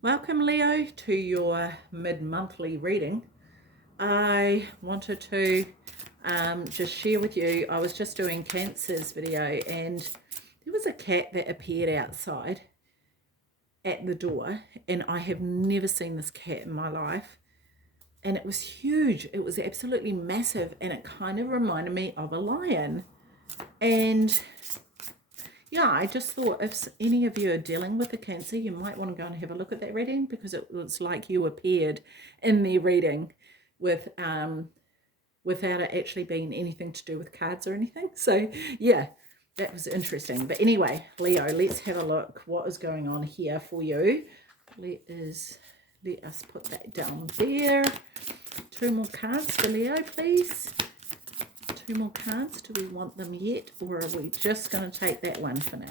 Welcome, Leo, to your mid-monthly reading. I wanted to just share with you, I was just doing Cancer's video and there was a cat that appeared outside at the door, and I have never seen this cat in my life. And it was huge. It was absolutely massive, and it kind of reminded me of a lion. And yeah, I just thought if any of you are dealing with the Cancer, you might want to go and have a look at that reading, because it was like you appeared in the reading with without it actually being anything to do with cards or anything. So yeah, that was interesting. But anyway, Leo, let's have a look what is going on here for you. Let us put that down there. Two more cards for Leo, please. Two more cards. Do we want them yet, or are we just going to take that one for now?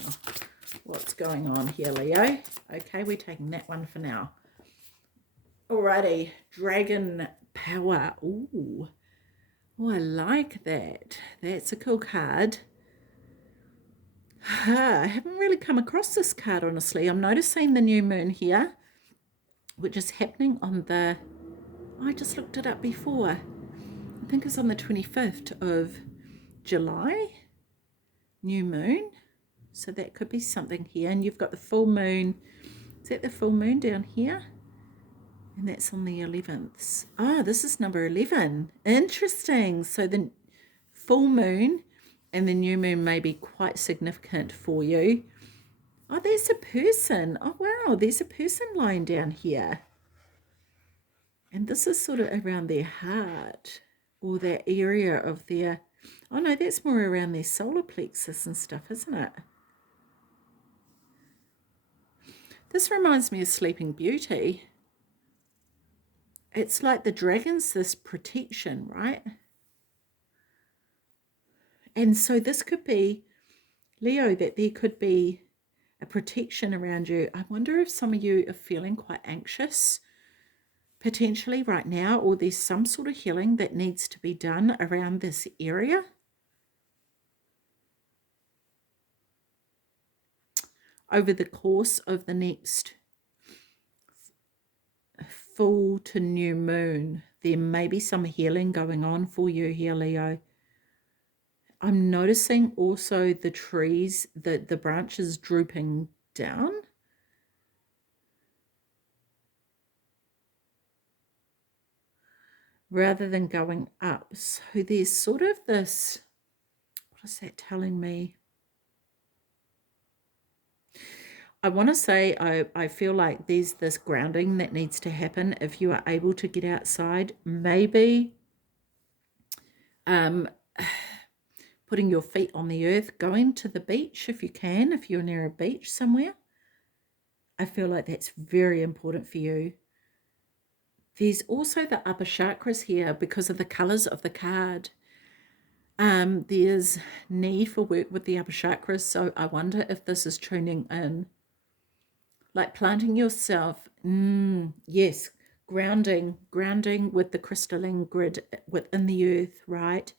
What's going on here, Leo? Okay, we're taking that one for now. Alrighty, Dragon Power. Ooh, oh, I like that. That's a cool card. I haven't really come across this card, honestly. I'm noticing the new moon here, which is happening on the... I just looked it up before. I think it's on the 25th of July. New moon. So that could be something here. And you've got the full moon. Is that the full moon down here? And that's on the 11th. Ah, this is number 11. Interesting. So the full moon and the new moon may be quite significant for you. Oh, there's a person. Oh, wow. There's a person lying down here. And this is sort of around their heart, or that area of their... Oh, no, that's more around their solar plexus and stuff, isn't it? This reminds me of Sleeping Beauty. It's like the dragon's this protection, right? And so this could be, Leo, that there could be a protection around you. I wonder if some of you are feeling quite anxious potentially right now, or there's some sort of healing that needs to be done around this area. Over the course of the next full to new moon, there may be some healing going on for you here, Leo. I'm noticing also the trees, the branches drooping down. Rather than going up. So there's sort of this, what is that telling me? I want to say I feel like there's this grounding that needs to happen if you are able to get outside. Maybe putting your feet on the earth, going to the beach if you can, if you're near a beach somewhere. I feel like that's very important for you. There's also the upper chakras here because of the colors of the card. There's need for work with the upper chakras, so I wonder if this is tuning in. Like planting yourself, yes, grounding with the crystalline grid within the earth, right?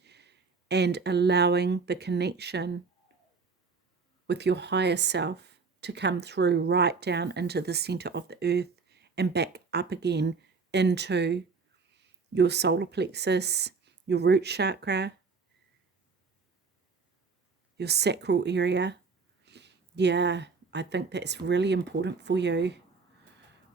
And allowing the connection with your higher self to come through right down into the center of the earth and back up again into your solar plexus, your root chakra, your sacral area. Yeah, I think that's really important for you.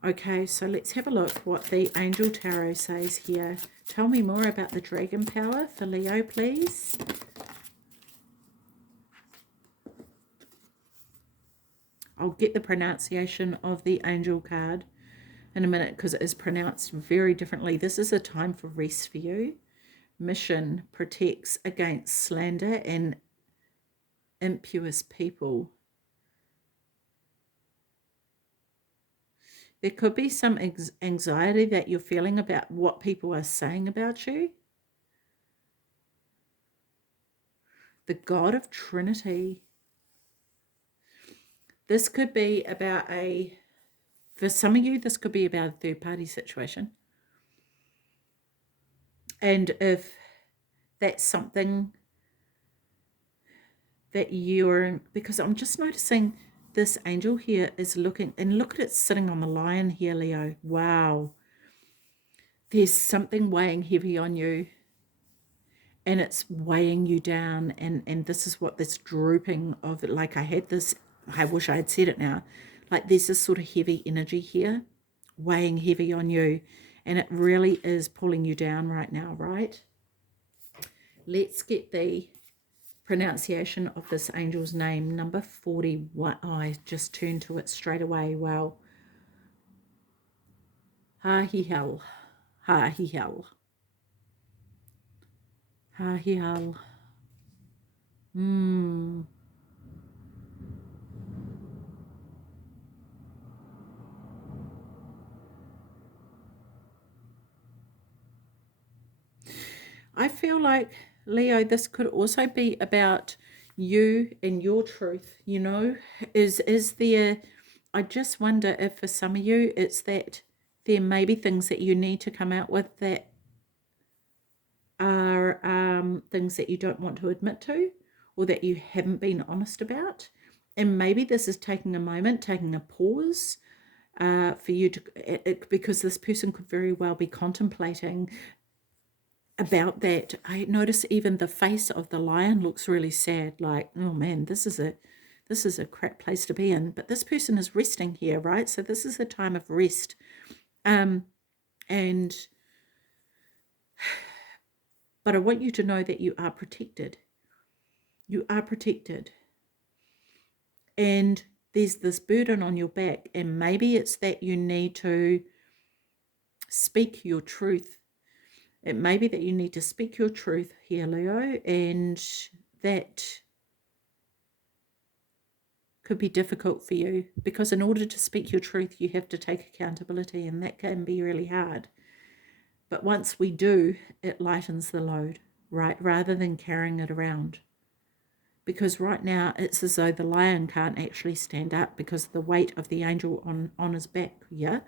Okay, so let's have a look what the Angel Tarot says here. Tell me more about the Dragon Power for Leo, please. I'll get the pronunciation of the Angel card in a minute because it is pronounced very differently. This is a time for rest for you. Mission protects against slander and impious people. There could be some anxiety that you're feeling about what people are saying about you. The God of Trinity. This could be about for some of you, this could be about a third-party situation. And if that's something that you're... Because I'm just noticing this angel here is looking, and look at it sitting on the lion here, Leo. Wow. There's something weighing heavy on you, and it's weighing you down, and this is what this drooping of, like, I wish I had said it now, like there's this sort of heavy energy here weighing heavy on you, and it really is pulling you down right now, right? Let's get the pronunciation of this angel's name, number 41. Oh, I just turned to it straight away. Wow. Ha-hi-hel. Ha-hi-hel. Ha-hi-hel. I feel like, Leo, this could also be about you and your truth, you know. Is there, I just wonder if for some of you it's that there may be things that you need to come out with that are things that you don't want to admit to, or that you haven't been honest about. And maybe this is taking a moment, taking a pause for you to, because this person could very well be contemplating about that. I notice even the face of the lion looks really sad, like, oh man, this is a crap place to be in. But this person is resting here, right? So this is a time of rest. But I want you to know that you are protected. You are protected. And there's this burden on your back, and maybe it's that you need to speak your truth. It may be that you need to speak your truth here, Leo, and that could be difficult for you, because in order to speak your truth, you have to take accountability, and that can be really hard. But once we do, it lightens the load, right? Rather than carrying it around. Because right now it's as though the lion can't actually stand up because of the weight of the angel on his back, yeah?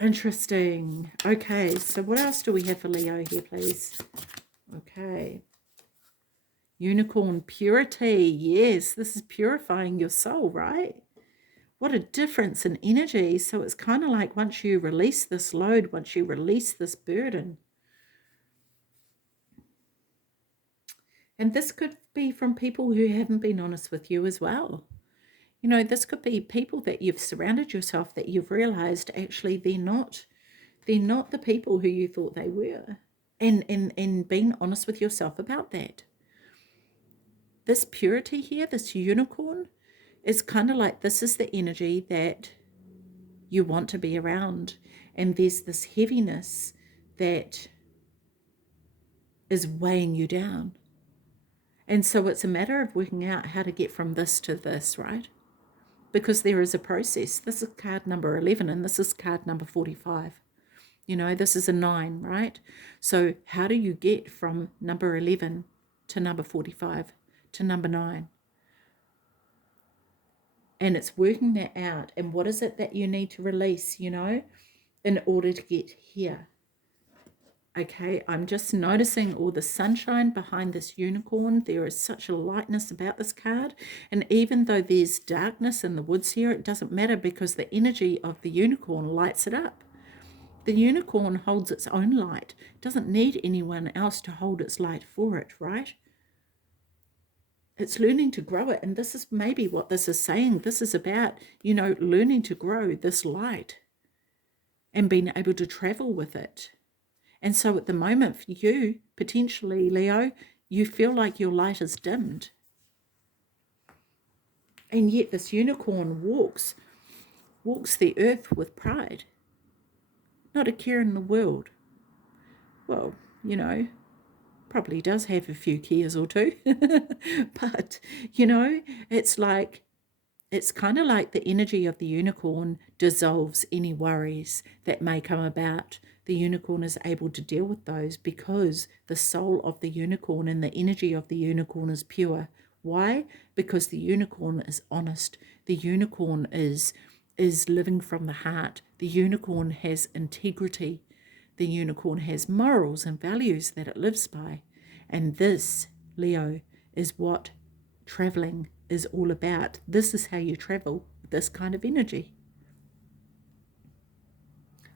Interesting. Okay, so what else do we have for Leo here, please? Okay. Unicorn purity. Yes, this is purifying your soul, right? What a difference in energy. So it's kind of like once you release this load, once you release this burden. And this could be from people who haven't been honest with you as well. You know, this could be people that you've surrounded yourself, that you've realized actually they're not the people who you thought they were. And being honest with yourself about that. This purity here, this unicorn, is kind of like this is the energy that you want to be around. And there's this heaviness that is weighing you down. And so it's a matter of working out how to get from this to this, right? Because there is a process. This is card number 11 and this is card number 45. You know, this is a 9, right? So how do you get from number 11 to number 45 to number 9? And it's working that out. And what is it that you need to release, you know, in order to get here? Okay, I'm just noticing all the sunshine behind this unicorn. There is such a lightness about this card. And even though there's darkness in the woods here, it doesn't matter because the energy of the unicorn lights it up. The unicorn holds its own light. It doesn't need anyone else to hold its light for it, right? It's learning to grow it. And this is maybe what this is saying. This is about, you know, learning to grow this light and being able to travel with it. And so at the moment for you, potentially, Leo, you feel like your light is dimmed. And yet this unicorn walks the earth with pride. Not a care in the world. Well, you know, probably does have a few cares or two. But, you know, it's kind of like the energy of the unicorn dissolves any worries that may come about. The unicorn is able to deal with those because the soul of the unicorn and the energy of the unicorn is pure. Why? Because the unicorn is honest. The unicorn is living from the heart. The unicorn has integrity. The unicorn has morals and values that it lives by. And this, Leo, is what traveling is all about. This is how you travel with this kind of energy.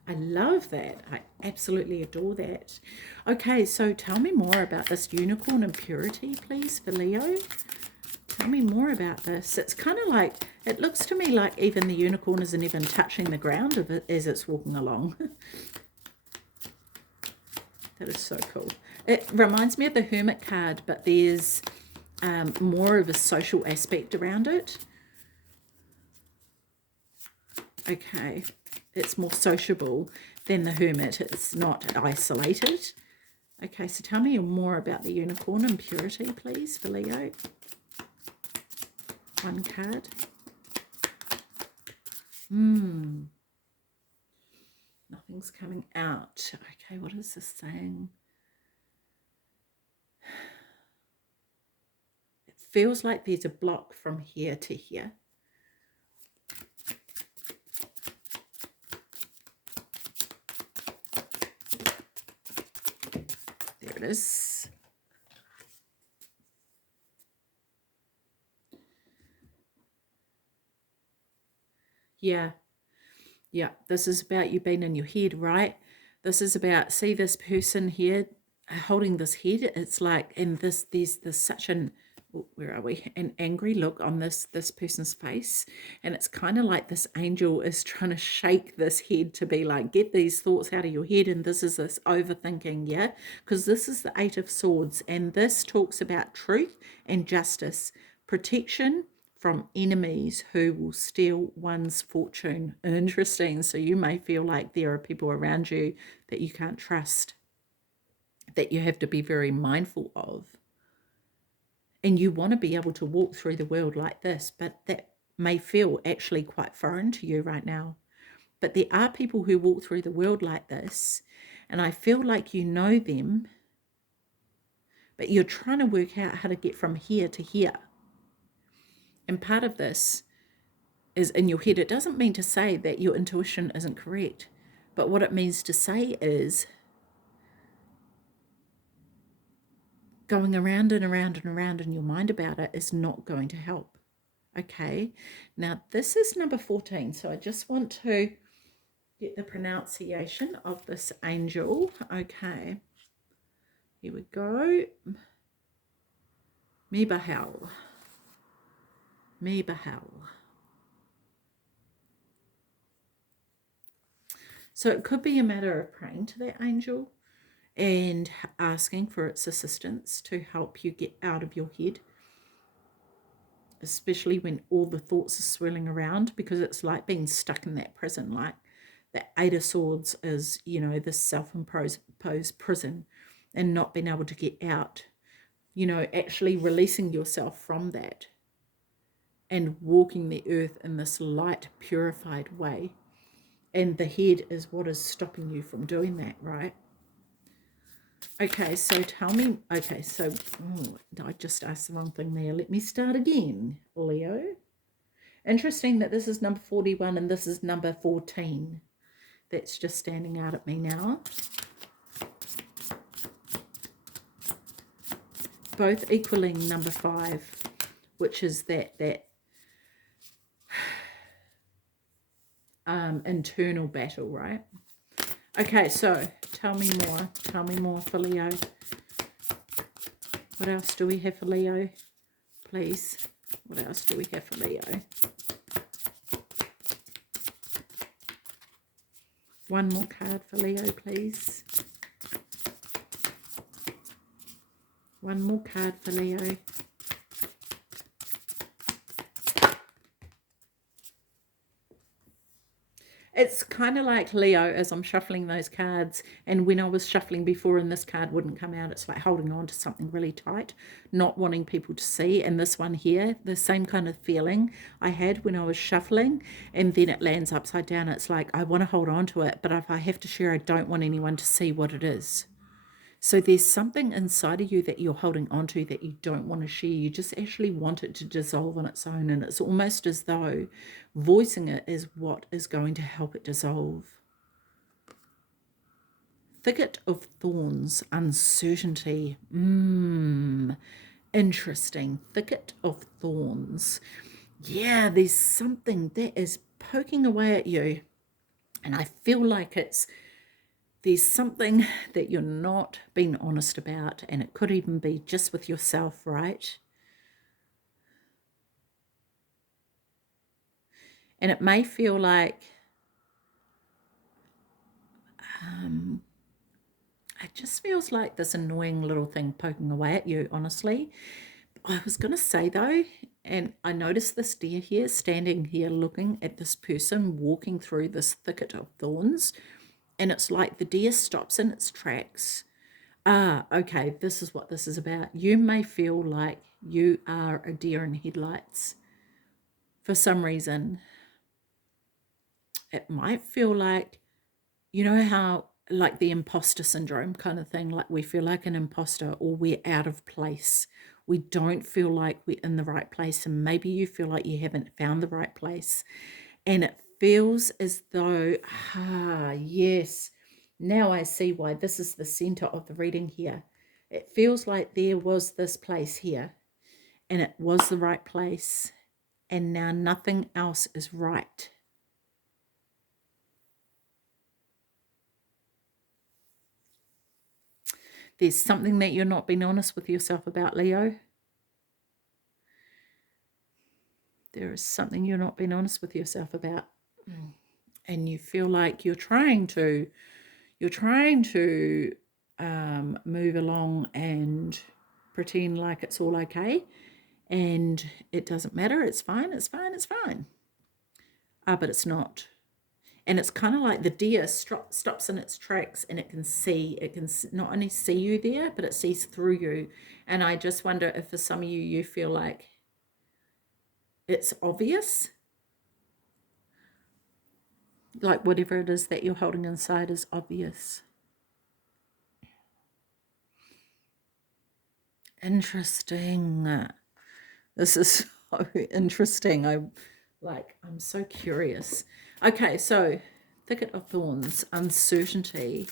I love that. I absolutely adore that. Okay, so tell me more about this unicorn and purity, please, for Leo. Tell me more about this. It's kind of like, it looks to me like even the unicorn isn't even touching the ground of it as it's walking along. That is so cool. It reminds me of the Hermit card, but there's more of a social aspect around it. Okay, it's more sociable than the Hermit. It's not isolated. Okay, so tell me more about the unicorn and purity, please, for Leo. One card. Nothing's coming out. Okay, what is this saying? It feels like there's a block from here to here. There it is. Yeah. Yeah, this is about you being in your head, right? This is about, see this person here holding this head. It's like, and there's such an, where are we? An angry look on this person's face. And it's kind of like this angel is trying to shake this head to be like, get these thoughts out of your head. And this is this overthinking, yeah? Because this is the Eight of Swords. And this talks about truth and justice, protection from enemies who will steal one's fortune. Interesting. So you may feel like there are people around you that you can't trust, that you have to be very mindful of. And you want to be able to walk through the world like this, but that may feel actually quite foreign to you right now. But there are people who walk through the world like this, and I feel like you know them, but you're trying to work out how to get from here to here. And part of this is in your head. It doesn't mean to say that your intuition isn't correct, but what it means to say is going around and around and around in your mind about it is not going to help. Okay, now this is number 14, so I just want to get the pronunciation of this angel. Okay, here we go. Mibahel. So it could be a matter of praying to that angel and asking for its assistance to help you get out of your head, especially when all the thoughts are swirling around, because it's like being stuck in that prison. Like the Eight of Swords is, you know, this self-imposed prison, and not being able to get out, you know, actually releasing yourself from that and walking the earth in this light, purified way. And the head is what is stopping you from doing that, right? Okay, so tell me, okay, so I just asked the wrong thing there. Let me start again, Leo. Interesting that this is number 41 and this is number 14. That's just standing out at me now. Both equaling number 5, which is that internal battle, right? Okay, so tell me more for Leo. What else do we have for Leo, please? What else do we have for Leo? One more card for Leo, please. One more card for Leo. It's kind of like Leo as I'm shuffling those cards, and when I was shuffling before and this card wouldn't come out, it's like holding on to something really tight, not wanting people to see. And this one here, the same kind of feeling I had when I was shuffling, and then it lands upside down. It's like I want to hold on to it, but if I have to share, I don't want anyone to see what it is. So there's something inside of you that you're holding on to that you don't want to share. You just actually want it to dissolve on its own. And it's almost as though voicing it is what is going to help it dissolve. Thicket of thorns, uncertainty. Interesting. Thicket of thorns. Yeah, there's something that is poking away at you. And I feel like there's something that you're not being honest about, and it could even be just with yourself, right? And it may feel like it just feels like this annoying little thing poking away at you, honestly. I was going to say though, and I noticed this deer here standing here looking at this person walking through this thicket of thorns, and it's like the deer stops in its tracks. Ah, okay, this is what this is about. You may feel like you are a deer in headlights for some reason. It might feel like, you know how, like the imposter syndrome kind of thing, like we feel like an imposter or we're out of place. We don't feel like we're in the right place, and maybe you feel like you haven't found the right place. And it feels as though, yes, now I see why this is the center of the reading here. It feels like there was this place here, and it was the right place, and now nothing else is right. There's something that you're not being honest with yourself about, Leo. There is something you're not being honest with yourself about. And you feel like you're trying to move along and pretend like it's all okay, and it doesn't matter. It's fine. It's fine. It's fine. But it's not. And it's kind of like the deer stops in its tracks, and it can see. It can not only see you there, but it sees through you. And I just wonder if for some of you, you feel like it's obvious, like whatever it is that you're holding inside is obvious. Interesting. This is so interesting. I'm so curious. Okay, so thicket of thorns, uncertainty.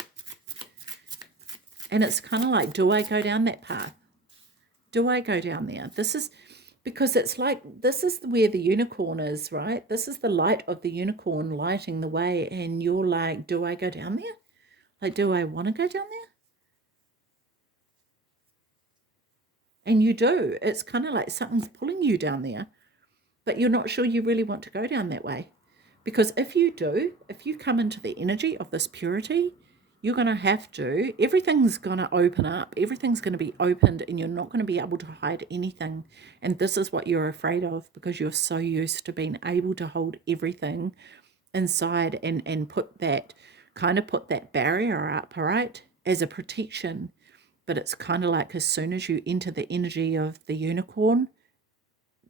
And it's kind of like, do I go down that path? Do I go down there? This is because it's like, this is where the unicorn is, right? This is the light of the unicorn lighting the way. And you're like, do I go down there? Like, do I want to go down there? And you do. It's kind of like something's pulling you down there, but you're not sure you really want to go down that way. Because if you do, if you come into the energy of this purity, you're going to have to, everything's going to open up, everything's going to be opened, and you're not going to be able to hide anything. And this is what you're afraid of, because you're so used to being able to hold everything inside and put that barrier up, all right, as a protection. But it's kind of like, as soon as you enter the energy of the unicorn,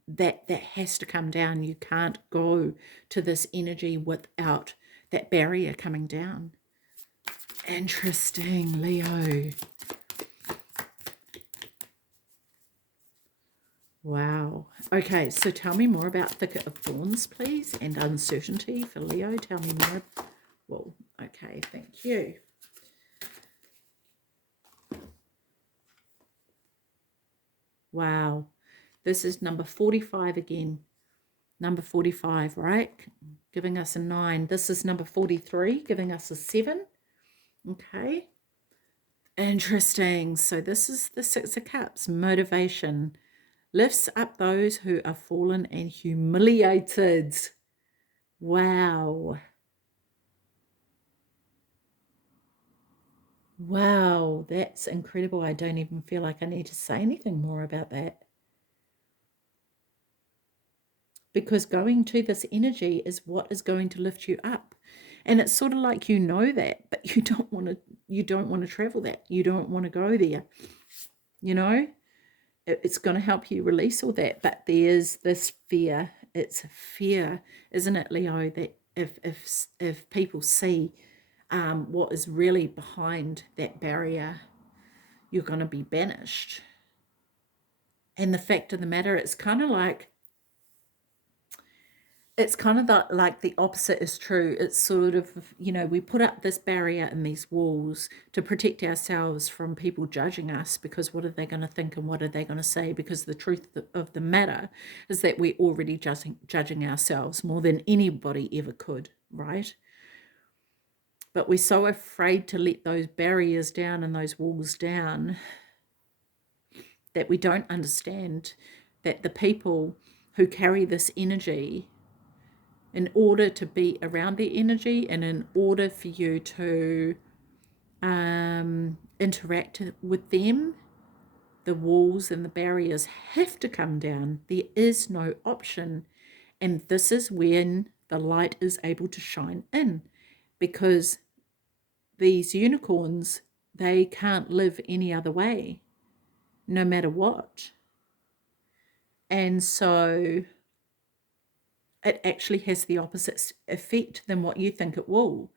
that has to come down. You can't go to this energy without that barrier coming down. Interesting, Leo. Wow. Okay, so tell me more about thicket of thorns, please, and uncertainty for Leo. Tell me more. Well, okay, thank you. Wow. This is number 45 again. Number 45, right? Giving us a 9. This is number 43, giving us a 7. Okay. Interesting. So this is the Six of Cups, motivation. Lifts up those who are fallen and humiliated. Wow. Wow, that's incredible. I don't even feel like I need to say anything more about that. Because going to this energy is what is going to lift you up. And it's sort of like, you know that, but you don't want to travel that. You don't want to go there. You know? It's going to help you release all that, but there's this fear. It's a fear, isn't it, Leo, that if people see what is really behind that barrier, you're going to be banished. And the fact of the matter, it's kind of like, it's kind of like the opposite is true. It's sort of, we put up this barrier and these walls to protect ourselves from people judging us, because what are they going to think and what are they going to say? Because the truth of the matter is that we're already judging ourselves more than anybody ever could, right? But we're so afraid to let those barriers down and those walls down that we don't understand that the people who carry this energy, in order to be around the energy and in order for you to interact with them, the walls and the barriers have to come down. There is no option. And this is when the light is able to shine in, because these unicorns, they can't live any other way, no matter what. And so it actually has the opposite effect than what you think it will.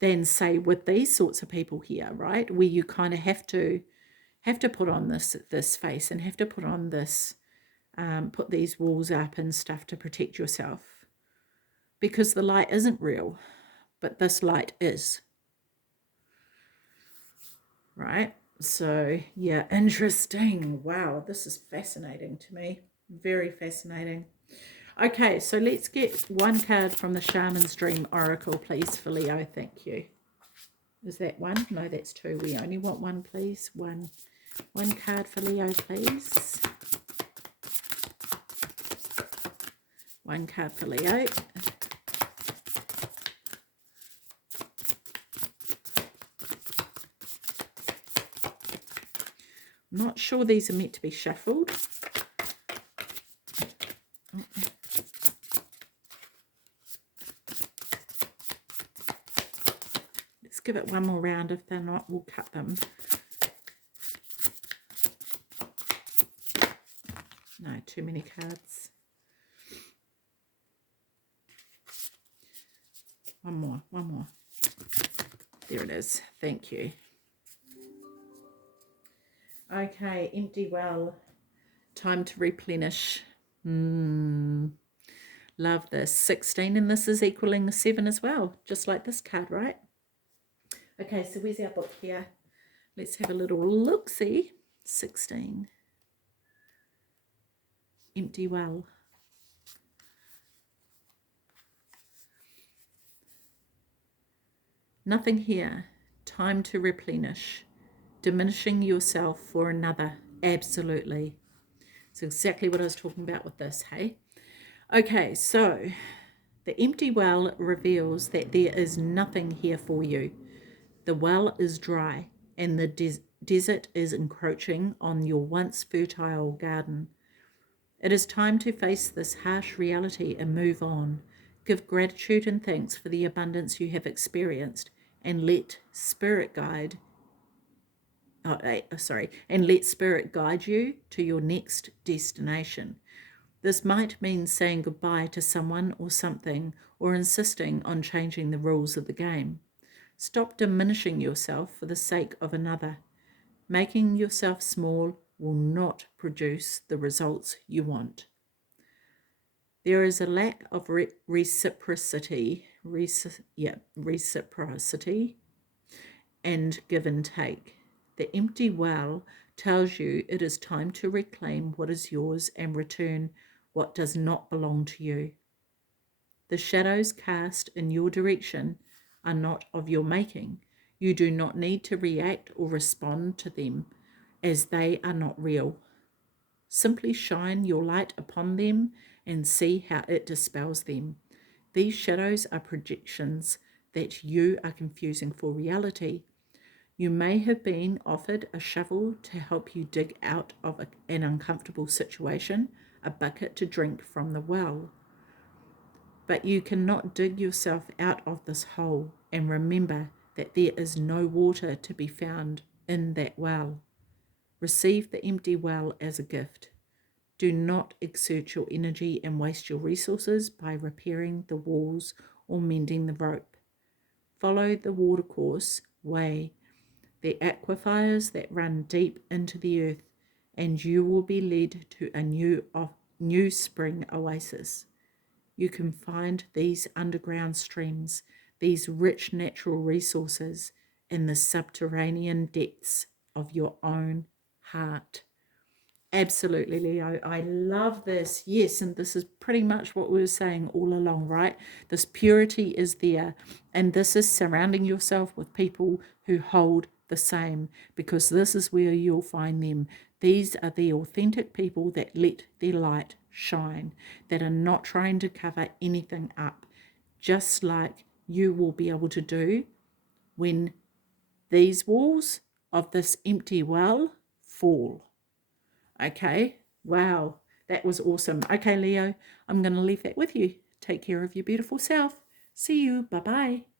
Than say with these sorts of people here, right? Where you kind of have to put on this face and have to put on this, put these walls up and stuff to protect yourself, because the light isn't real, but this light is. Right? So yeah, interesting. Wow, this is fascinating to me. Very fascinating. Okay, so let's get one card from the Shaman's Dream Oracle, please, for Leo. Thank you. Is that one? No, that's two. We only want one, please. One card for Leo, please. One card for Leo. I'm not sure these are meant to be shuffled. Let's give it one more round. If they're not, we'll cut them. No, too many cards. One more. There it is. Thank you. Okay, empty well. Time to replenish. Love this. 16, and this is equaling 7 as well, just like this card, right? Okay, so where's our book here? Let's have a little look-see. 16. Empty well. Nothing here. Time to replenish. Diminishing yourself for another. Absolutely. It's exactly what I was talking about with this, hey? Okay, so the empty well reveals that there is nothing here for you. The well is dry, and the desert is encroaching on your once fertile garden. It is time to face this harsh reality and move on. Give gratitude and thanks for the abundance you have experienced, and let spirit guide you to your next destination. This might mean saying goodbye to someone or something, or insisting on changing the rules of the game. Stop diminishing yourself for the sake of another. Making yourself small will not produce the results you want. There is a lack of reciprocity and give and take. The empty well tells you it is time to reclaim what is yours and return what does not belong to you. The shadows cast in your direction are not of your making. You do not need to react or respond to them, as they are not real. Simply shine your light upon them and see how it dispels them. These shadows are projections that you are confusing for reality. You may have been offered a shovel to help you dig out of an uncomfortable situation, a bucket to drink from the well. But you cannot dig yourself out of this hole, and remember that there is no water to be found in that well. Receive the empty well as a gift. Do not exert your energy and waste your resources by repairing the walls or mending the rope. Follow the watercourse way, the aquifers that run deep into the earth, and you will be led to a new spring oasis. you can find these underground streams, these rich natural resources in the subterranean depths of your own heart. Absolutely, Leo. I love this. Yes, and this is pretty much what we were saying all along, right? This purity is there, and this is surrounding yourself with people who hold the same, because this is where you'll find them. These are the authentic people that let their light shine, that are not trying to cover anything up, just like you will be able to do when these walls of this empty well fall. Okay, wow, that was awesome. Okay, Leo, I'm going to leave that with you. Take care of your beautiful self. See you. Bye-bye.